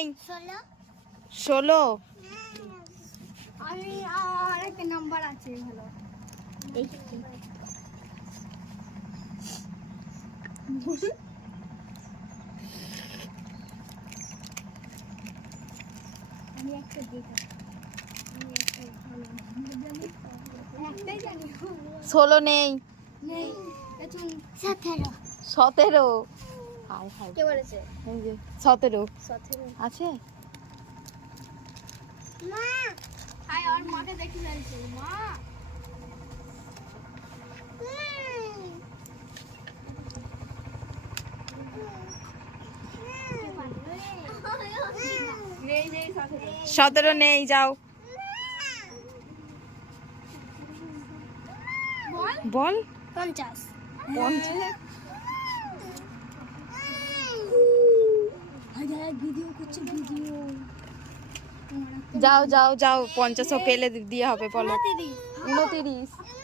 নেই। 16। আমি আর একটা নাম্বার আছে ভালো আমি একটা দেখি একটাই জানি 16 নেই। নেই 17 17। হাই হাই, কে বলেছে? এই যে 17 17 আছে। মা হাই আর মাকে দেখতে যাচ্ছে মা নেই নেই 17 নেই, যাও। বল। 50 ভিডিও করছে ভিডিও যাও যাও যাও, 50 পেলে দিয়ে হবে। বলো 29 29।